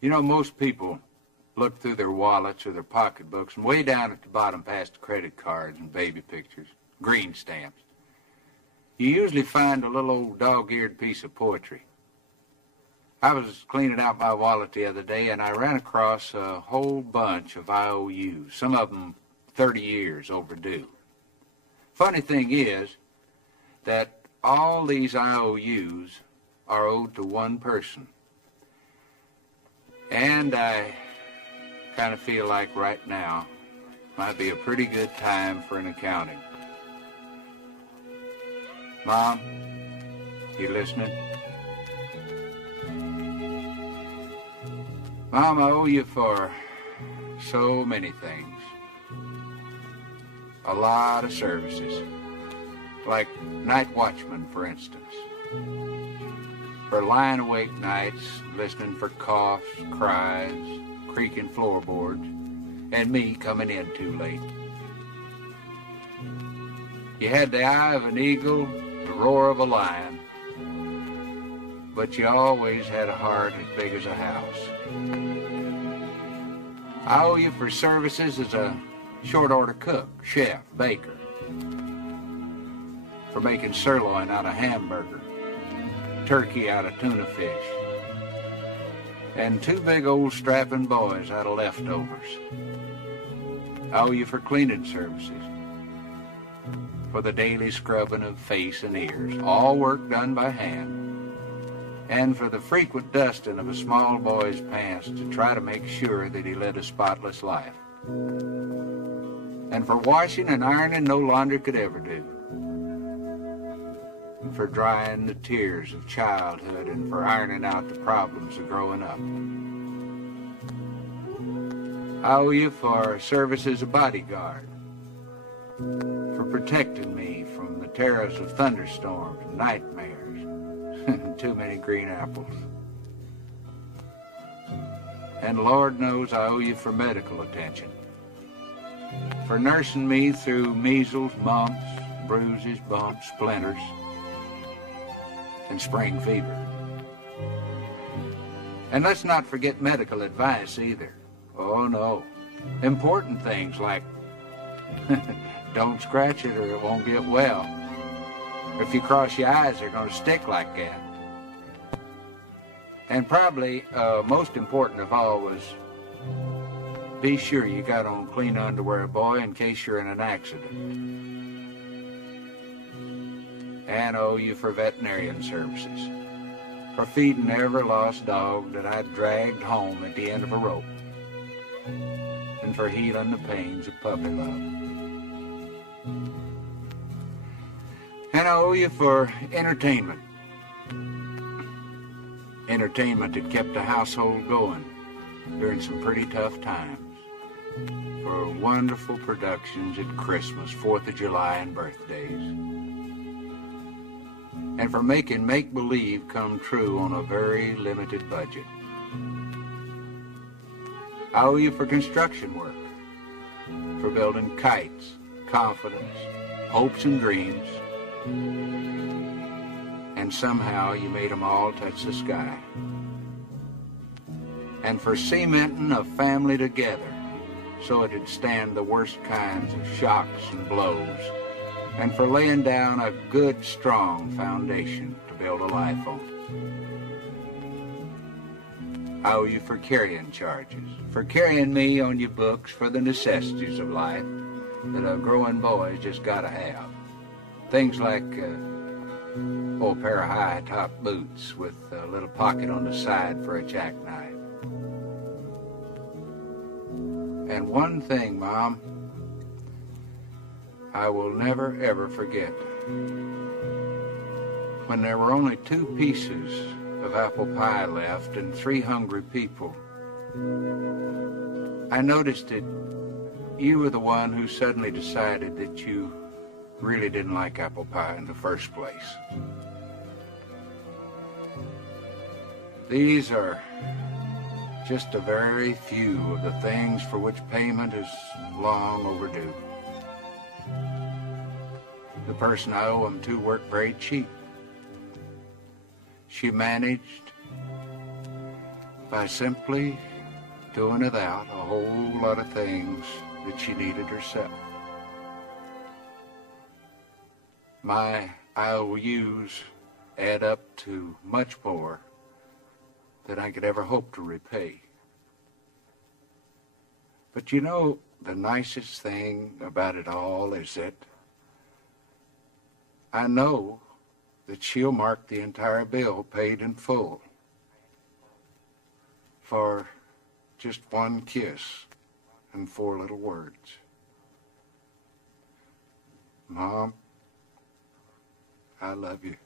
You know, most people look through their wallets or their pocketbooks, and way down at the bottom past credit cards and baby pictures, green stamps, you usually find a little old dog-eared piece of poetry. I was cleaning out my wallet the other day, and I ran across a whole bunch of IOUs, some of them 30 years overdue. Funny thing is that all these IOUs are owed to one person. And I kind of feel like right now might be a pretty good time for an accounting. Mom, you listening? Mom, I owe you for so many things. A lot of services. Like night watchman, for instance. For lying awake nights, listening for coughs, cries, creaking floorboards, and me coming in too late. You had the eye of an eagle, the roar of a lion, but you always had a heart as big as a house. I owe you for services as a short-order cook, chef, baker, for making sirloin out of hamburger, turkey out of tuna fish, and two big old strapping boys out of leftovers. I owe you for cleaning services, for the daily scrubbing of face and ears, all work done by hand, and for the frequent dusting of a small boy's pants to try to make sure that he led a spotless life, and for washing and ironing no laundry could ever do, and for drying the tears of childhood, and for ironing out the problems of growing up. I owe you for service as a bodyguard, for protecting me from the terrors of thunderstorms and nightmares and too many green apples. And Lord knows I owe you for medical attention, for nursing me through measles, mumps, bruises, bumps, splinters, and spring fever. And let's not forget medical advice either. Oh no, important things like don't scratch it or it won't get well. If you cross your eyes, they're going to stick like that. And probably most important of all was be sure you got on clean underwear, boy, in case you're in an accident. And I owe you for veterinarian services, for feeding every lost dog that I dragged home at the end of a rope, and for healing the pains of puppy love. And I owe you for entertainment. Entertainment that kept the household going during some pretty tough times. For wonderful productions at Christmas, 4th of July, and birthdays. And for making make-believe come true on a very limited budget. I owe you for construction work, for building kites, confidence, hopes and dreams, and somehow you made them all touch the sky. And for cementing a family together so it'd stand the worst kinds of shocks and blows, and for laying down a good, strong foundation to build a life on. I owe you for carrying charges, for carrying me on your books for the necessities of life that a growing boy's just got to have. Things like a pair of high-top boots with a little pocket on the side for a jackknife. And one thing, Mom, I will never, ever forget. When there were only 2 pieces of apple pie left and 3 hungry people, I noticed that you were the one who suddenly decided that you really didn't like apple pie in the first place. These are just a very few of the things for which payment is long overdue. The person I owe them to worked very cheap. She managed by simply doing without a whole lot of things that she needed herself. My IOUs add up to much more than I could ever hope to repay. But you know, the nicest thing about it all is that I know that she'll mark the entire bill paid in full for just one kiss and 4 little words. Mom, I love you.